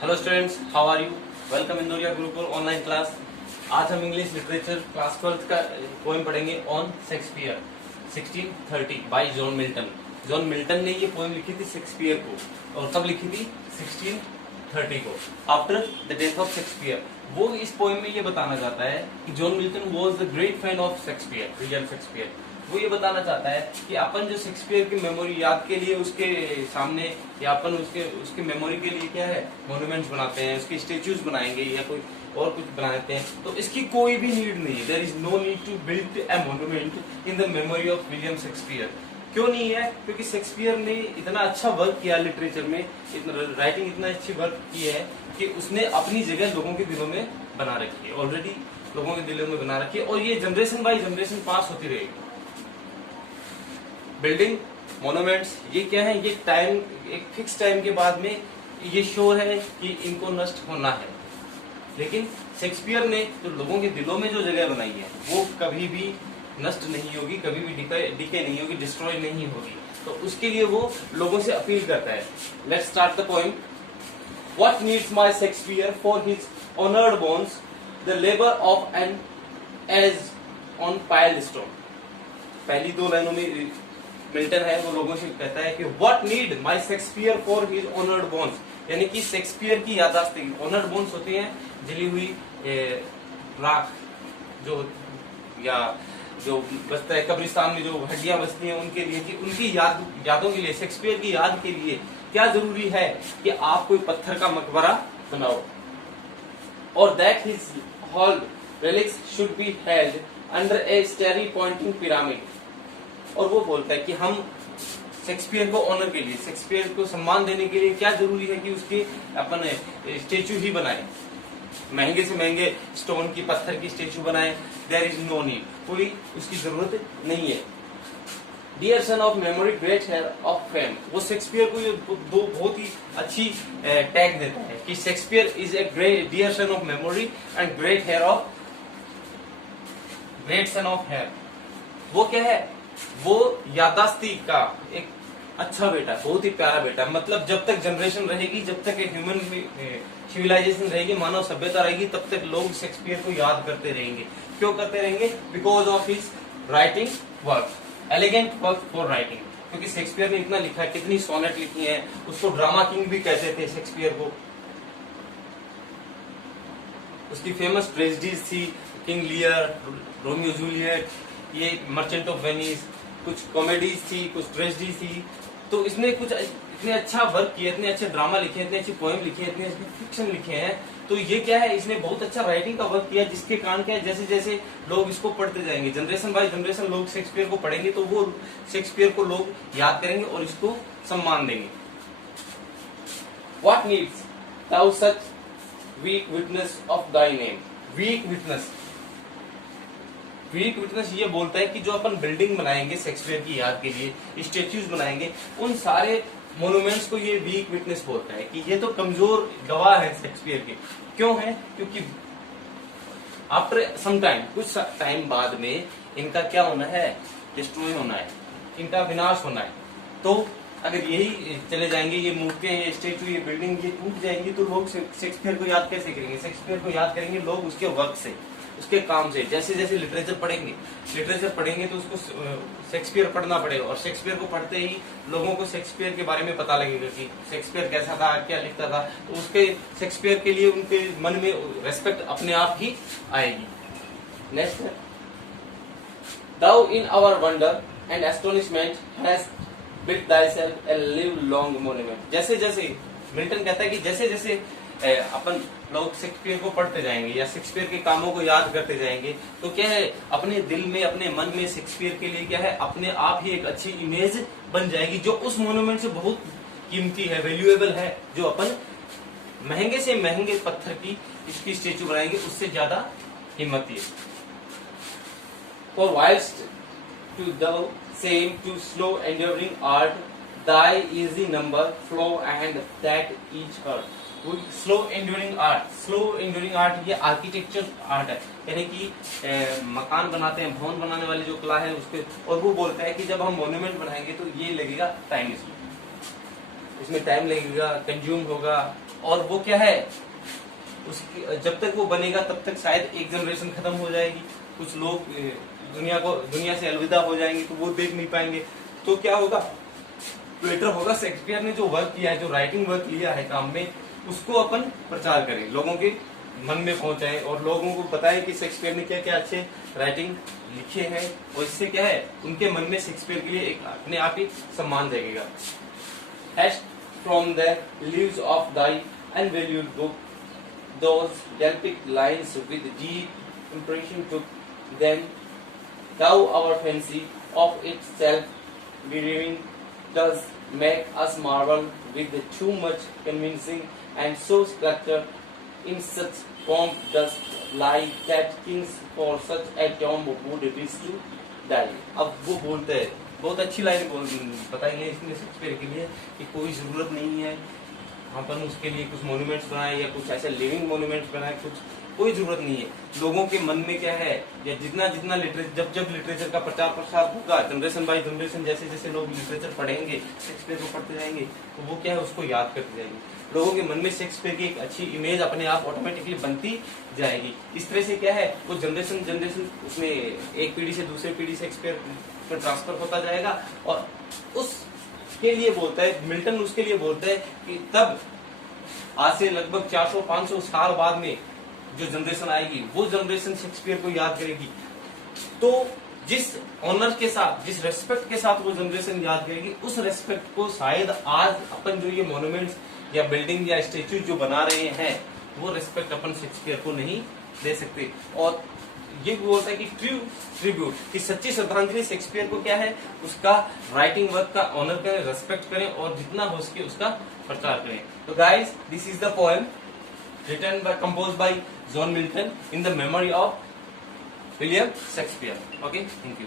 Hello students, how are you? Welcome Indoria Gurukul online class. आज हम English literature class 12 का poem पढ़ेंगे on Shakespeare 1630 by John Milton. John Milton ने ये poem लिखी थी शेक्सपियर को, और कब लिखी थी? 1630 को, after the death of Shakespeare. वो इस पोएम में ये बताना चाहता है कि John Milton was the great fan of Shakespeare, William Shakespeare. वो ये बताना चाहता है कि अपन जो शेक्सपियर की मेमोरी याद के लिए उसके सामने या अपन उसके मेमोरी के लिए क्या है, मॉन्यूमेंट्स बनाते हैं, उसके स्टेच्यूज बनाएंगे या कोई और कुछ बनाते हैं, तो इसकी कोई भी नीड नहीं है। There is no need to build a monument in the memory of William Shakespeare. क्यों नहीं है? क्योंकि शेक्सपियर ने इतना अच्छा वर्क किया लिटरेचर में, राइटिंग इतना अच्छी वर्क की है कि उसने अपनी जगह लोगों के दिलों में बना रखी है, ऑलरेडी लोगों के दिलों में बना रखी है, और ये जनरेशन बाय जनरेशन पास होती रहेगी। बिल्डिंग मॉन्यूमेंट्स ये क्या है? ये टाइम, एक फिक्स टाइम के बाद में ये श्योर है कि इनको नष्ट होना है, लेकिन शेक्सपियर ने जो लोगों के दिलों में जो जगह बनाई है वो कभी भी नष्ट नहीं होगी, कभी भी डिके नहीं होगी, डिस्ट्रॉय नहीं होगी। तो उसके लिए वो लोगों से अपील करता है। Let's start the poem. What needs my Shakespeare for his honoured bones the labour of an age on piled stones. पहली दो लाइनों में मिल्टन है वो लोगों से कहता है कि what need my Shakespeare for his honoured bones, यानी कि शेक्सपियर की याददाश्त। ऑनर्ड बोन्स होती हैं जली हुई राख, जो या जो बचता है कब्रिस्तान में, जो हड्डियां बचती हैं उनके लिए, कि उनकी यादों के लिए, शेक्सपियर की याद के लिए क्या जरूरी है कि आप कोई पत्थर का मकबरा बनाओ, और that his hallowed relics should be held under a starry pointing pyramid. और वो बोलता है कि हम शेक्सपियर को ऑनर के लिए, शेक्सपियर को सम्मान देने के लिए क्या जरूरी है कि उसके अपन स्टेचू ही बनाए, महंगे से महंगे स्टोन की, पत्थर की स्टेचू बनाए। देयर इज नो नीड, कोई उसकी जरूरत नहीं है। Dear son of memory great heir of fame, वो शेक्सपियर को ये दो बहुत ही अच्छी टैग देता है कि Shakespeare is a great dear son of memory and great heir of great son of heir. वो क्या है? वो यादाश्ती का एक अच्छा बेटा, बहुत ही प्यारा बेटा। मतलब जब तक जनरेशन रहेगी, जब तक एक ह्यूमन सिविलाइजेशन रहेगी, मानव सभ्यता रहेगी, तब तक लोग शेक्सपियर को याद करते रहेंगे। क्यों करते रहेंगे? Because of his writing work, elegant work for writing. क्योंकि शेक्सपियर ने इतना लिखा है, कितनी सोनेट लिखी है, उसको ड्रामा किंग भी कहते थे शेक्सपियर को। उसकी फेमस ट्रेजेडीज थी, किंग लियर, रोमियो जूलियट, ये मर्चेंट ऑफ वेनिस, कुछ कॉमेडीज थी, कुछ ट्रेजेडी थी। तो इसने कुछ इतने अच्छा वर्क किया, इतने अच्छे ड्रामा लिखे, इतने अच्छे पोएम लिखे, इतने अच्छे फिक्शन लिखे हैं। तो ये क्या है? इसने बहुत अच्छा राइटिंग का वर्क किया, जिसके कारण क्या है, जैसे जैसे लोग इसको पढ़ते जाएंगे, जनरेशन बाय जनरेशन लोग शेक्सपियर को पढ़ेंगे, तो वो शेक्सपियर को लोग याद करेंगे और इसको सम्मान देंगे। What needs thou such weak witness of thy name? Weak witness, weak witness ये बोलता है कि जो अपन बिल्डिंग बनाएंगे शेक्सपियर की याद के लिए, स्टेच्यूज बनाएंगे, उन सारे मोन्यूमेंट्स को ये वीक विटनेस बोलता है कि ये तो कमजोर गवाह है शेक्सपियर के। क्यों है? क्योंकि आफ्टर सम टाइम, कुछ टाइम बाद में इनका क्या होना है? डिस्ट्रॉय होना है, इनका विनाश होना है। तो अगर यही चले जाएंगे, ये मूर्तियां, ये स्टेचू, ये बिल्डिंग ये टूट जाएंगी, तो लोग शेक्सपियर को याद कैसे करेंगे? शेक्सपियर को याद करेंगे लोग उसके वर्क से, उसके काम से। जैसे जैसे लिटरेचर पढ़ेंगे तो उसको शेक्सपियर पढ़ना पड़ेगा, और शेक्सपियर को पढ़ते ही लोगों को शेक्सपियर के बारे में पता लगेगा कि शेक्सपियर कैसा था, क्या लिखता था। तो उसके शेक्सपियर के लिए उनके मन में रेस्पेक्ट अपने आप ही आएगी। नेक्स्ट है, Thou in our wonder and astonishment has built thyself a livelong monument। जैसे जैसे मिल्टन कहता है कि जैसे जैसे अपन लोग शेक्सपियर को पढ़ते जाएंगे या शेक्सपियर के कामों को याद करते जाएंगे, तो क्या है, अपने दिल में, अपने मन में शेक्सपियर के लिए क्या है, अपने आप ही एक अच्छी इमेज बन जाएगी, जो उस मोन्यूमेंट से बहुत कीमती है, वैल्यूएबल है, जो अपन महंगे से महंगे पत्थर की इसकी स्टेचू बनाएंगे, उससे ज्यादा कीमती है। For whilst to thou same to slow enduring art, thy easy number flow and that each earth। Slow enduring art, ये आर्किटेक्चर आर्ट है, यानी कि मकान बनाते हैं, भवन बनाने वाली जो कला है उसके। और वो बोलता है कि जब हम मॉन्यूमेंट बनाएंगे तो ये लगेगा टाइम, इसमें टाइम लगेगा, कंज्यूम होगा, और वो क्या है, उसकी जब तक वो बनेगा तब तक शायद एक जनरेशन खत्म हो जाएगी, कुछ लोग दुनिया से अलविदा हो जाएंगे, तो वो देख नहीं पाएंगे। तो क्या होगा, बेटर होगा शेक्सपियर ने जो वर्क किया है, जो राइटिंग वर्क लिया है काम में, उसको अपन प्रचार करें, लोगों के मन में पहुंचाएं और लोगों को बताएं कि शेक्सपियर ने क्या क्या अच्छे राइटिंग लिखे हैं, और इससे क्या है उनके मन में शेक्सपियर के लिए एक अपने आप ही सम्मान जगेगा। As from the leaves of thy unvalued book, those Delphic lines with deep impression took, then thou our fancy of itself believing does make us marvel with too much convincing, and so structured in such pomp does lie that kings for such a tomb would wish to die। अब वो बोलते हैं, बहुत अच्छी line बताएंगे इसमें Shakespeare के लिए कि कोई जरूरत नहीं है अपन उसके लिए कुछ मोन्यूमेंट्स बनाए या कुछ ऐसे लिविंग मोन्यूमेंट्स बनाए, कोई जरूरत नहीं है। लोगों के मन में क्या है, या जितना जितना लिटरेचर, जब लिटरेचर का प्रचार प्रसार होगा जनरेशन बाय जनरेशन, जैसे जैसे लोग लिटरेचर पढ़ेंगे, शेक्सपियर को पढ़ते जाएंगे, तो वो क्या है उसको याद करते जाएंगे। लोगों के मन में शेक्सपियर की एक अच्छी इमेज अपने आप ऑटोमेटिकली बनती जाएगी। इस तरह से क्या है वो जनरेशन उसमें एक पीढ़ी से दूसरी पीढ़ी शेक्सपियर पर ट्रांसफर होता जाएगा। और उसके लिए बोलता है मिल्टन, उसके लिए बोलता है कि तब आज से लगभग 400-500 साल बाद में जो जनरेशन आएगी, वो जनरेशन शेक्सपियर को याद करेगी। तो जिस ऑनर के साथ, जिस रेस्पेक्ट के साथ वो जनरेशन याद करेगी, उस रेस्पेक्ट को शायद आज अपन जो ये मॉन्यूमेंट्स या बिल्डिंग या स्टेच्यू जो बना रहे हैं, वो रेस्पेक्ट अपन शेक्सपियर को नहीं दे सकते। और ये बोलता है कि ट्रू ट्रिब्यूट, कि सच्ची श्रद्धांजलि शेक्सपियर को क्या है, उसका राइटिंग वर्क का ऑनर करें, रेस्पेक्ट करें और जितना हो सके उसका प्रचार करें। तो guys, this is the poem written by, composed by John Milton in the memory of William Shakespeare. Okay, thank you.